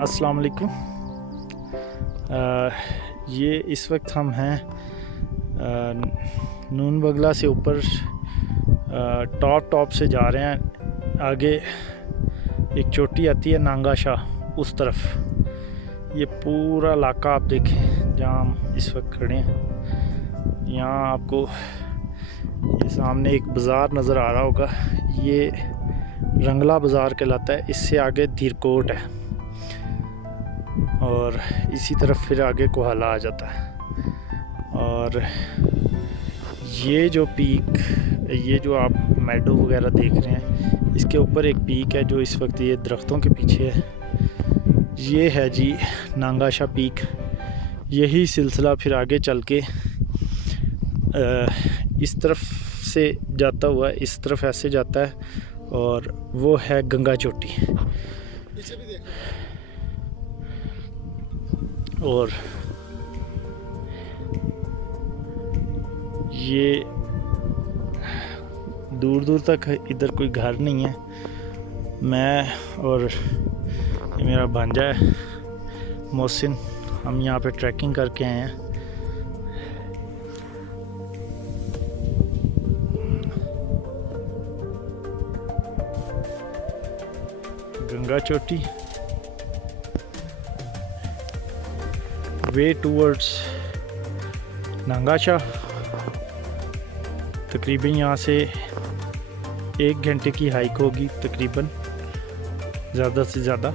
अस्सलाम वालेकुम। ये इस वक्त हम हैं नून बगला से ऊपर टॉप से जा रहे हैं। आगे एक चोटी आती है नांगा शाह, उस तरफ। ये पूरा इलाका आप देखें जहाँ हम इस वक्त खड़े हैं। यहाँ आपको ये सामने एक बाज़ार नज़र आ रहा होगा, ये रंगला बाज़ार कहलाता है। इससे आगे धीरकोट है और इसी तरफ फिर आगे कोहाला आ जाता है। और ये जो पीक, ये जो आप मैडो वगैरह देख रहे हैं, इसके ऊपर एक पीक है जो इस वक्त ये दरख्तों के पीछे है। ये है जी नांगा शाह पीक। यही सिलसिला फिर आगे चल के इस तरफ से जाता हुआ इस तरफ ऐसे जाता है और वो है गंगा चोटी। और ये दूर दूर तक इधर कोई घर नहीं है। मैं और ये मेरा भांजा है मोहसिन, हम यहाँ पे ट्रैकिंग करके आए हैं। गंगा चोटी, वे टूवर्ड्स नांगा शाह। तकरीबन यहाँ से 1 घंटे की हाइक होगी तकरीबन, ज़्यादा से ज़्यादा।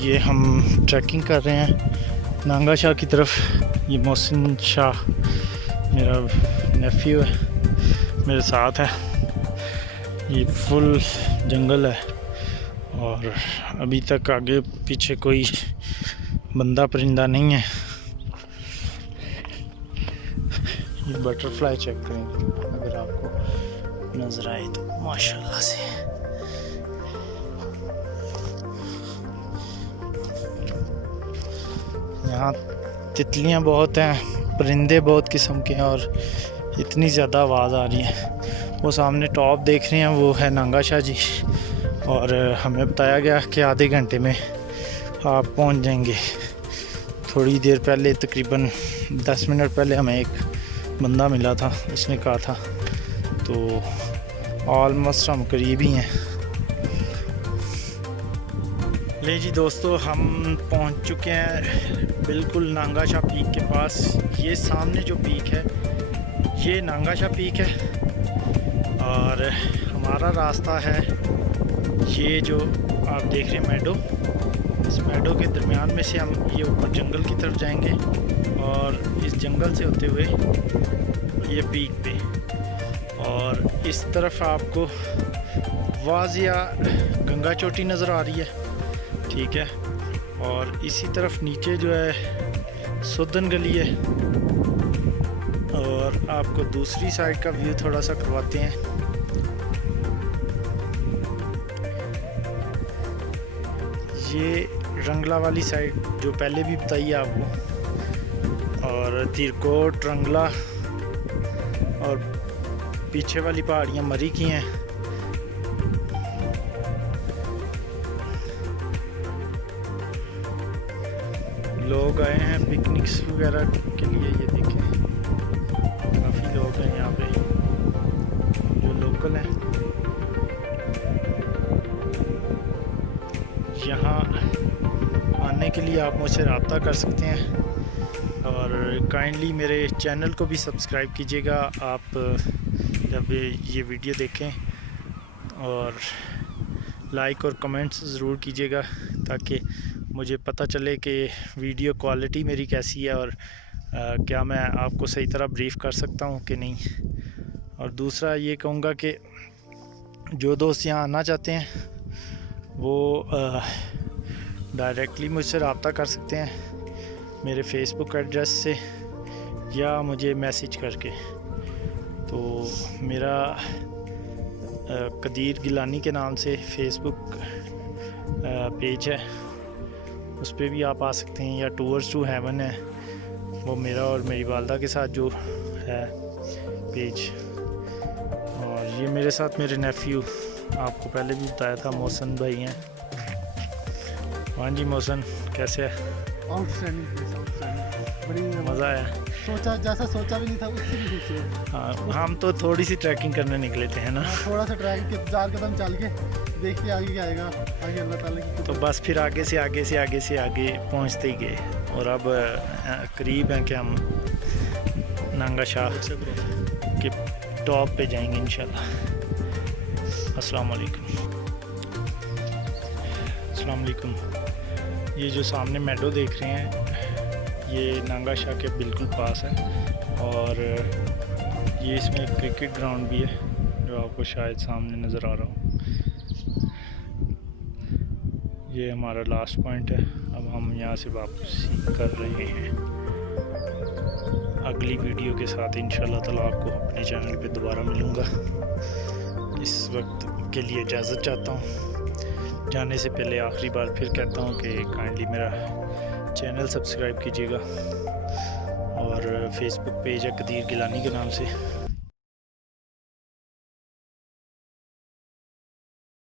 ये हम ट्रैकिंग कर रहे हैं नांगा शाह की तरफ। ये मोहसिन शाह मेरा नेफ्यू है, मेरे साथ है। ये फुल जंगल है और अभी तक आगे पीछे कोई बंदा परिंदा नहीं है। ये बटरफ्लाई चेक करें अगर आपको नज़र आए तो, माशाल्लाह से। यहाँ तितलियाँ बहुत हैं, परिंदे बहुत किस्म के हैं और इतनी ज़्यादा आवाज़ आ रही है। वो सामने टॉप देख रहे हैं, वो है नांगा शाह जी। और हमें बताया गया कि आधे घंटे में आप पहुंच जाएंगे। थोड़ी देर पहले, तकरीबन 10 मिनट पहले, हमें एक बंदा मिला था, उसने कहा था। तो ऑलमोस्ट हम करीब ही हैं। ले जी दोस्तों, हम पहुंच चुके हैं बिल्कुल नांगा शाह पीक के पास। ये सामने जो पीक है ये नांगा शाह पीक है और हमारा रास्ता है ये जो आप देख रहे हैं मैडो। इस मैडो के दरमियान में से हम ये ऊपर जंगल की तरफ जाएंगे और इस जंगल से होते हुए ये पीक पे, और इस तरफ आपको वाजिया गंगा चोटी नज़र आ रही है, ठीक है। और इसी तरफ नीचे जो है सुदन गली है। और आपको दूसरी साइड का व्यू थोड़ा सा करवाते हैं। ये रंगला वाली साइड जो पहले भी बताई है आपको, और धीरकोट, रंगला, और पीछे वाली पहाड़ियाँ मरी की हैं। लोग आए हैं पिकनिक्स वगैरह के लिए। ये देखें, काफ़ी लोग हैं यहाँ पे जो लोकल हैं। यहाँ आने के लिए आप मुझसे रब्ता कर सकते हैं और काइंडली मेरे चैनल को भी सब्सक्राइब कीजिएगा आप जब ये वीडियो देखें, और लाइक और कमेंट्स ज़रूर कीजिएगा ताकि मुझे पता चले कि वीडियो क्वालिटी मेरी कैसी है और क्या मैं आपको सही तरह ब्रीफ़ कर सकता हूँ कि नहीं। और दूसरा ये कहूँगा कि जो दोस्त यहाँ आना चाहते हैं वो डायरेक्टली मुझसे रब्ता कर सकते हैं मेरे फेसबुक एड्रेस से या मुझे मैसेज करके। तो मेरा कदीर गिलानी के नाम से फेसबुक पेज है उस पर भी आप आ सकते हैं, या टूवर्स टू हेवन है, वो मेरा और मेरी वालदा के साथ जो है पेज। और ये मेरे साथ मेरे नेफ्यू, आपको पहले भी बताया था, मोहसन भाई हैं। हाँ जी मोहसन, कैसे है? आउटस्टैंडिंग, बड़ी मज़ा आया? सोचा, जैसा सोचा भी नहीं था उससे भी खुशी है। हाँ, हम तो थोड़ी सी ट्रैकिंग करने निकले थे, है ना? थोड़ा सा ट्रैक के 4 कदम चल के देखिए आगे क्या आएगा, आगे अल्लाह ताला की। तो बस फिर आगे से आगे पहुंचते ही गए, और अब करीब हैं कि हम नांगा शाह के टॉप पे जाएंगे इंशाल्लाह। अस्सलाम वालेकुम। अस्सलाम वालेकुम। ये जो सामने मेडो देख रहे हैं, ये नांगा शाह के बिल्कुल पास है, और ये इसमें एक क्रिकेट ग्राउंड भी है जो आपको शायद सामने नज़र आ रहा हो। ये हमारा लास्ट पॉइंट है। अब हम यहाँ से वापसी कर रहे हैं। अगली वीडियो के साथ इंशाल्लाह ताला आपको अपने चैनल पे दोबारा मिलूँगा। इस वक्त के लिए इजाज़त चाहता हूँ। जाने से पहले आखिरी बार फिर कहता हूँ कि काइंडली मेरा चैनल सब्सक्राइब कीजिएगा, और फेसबुक पेज है कदीर गिलानी के नाम से,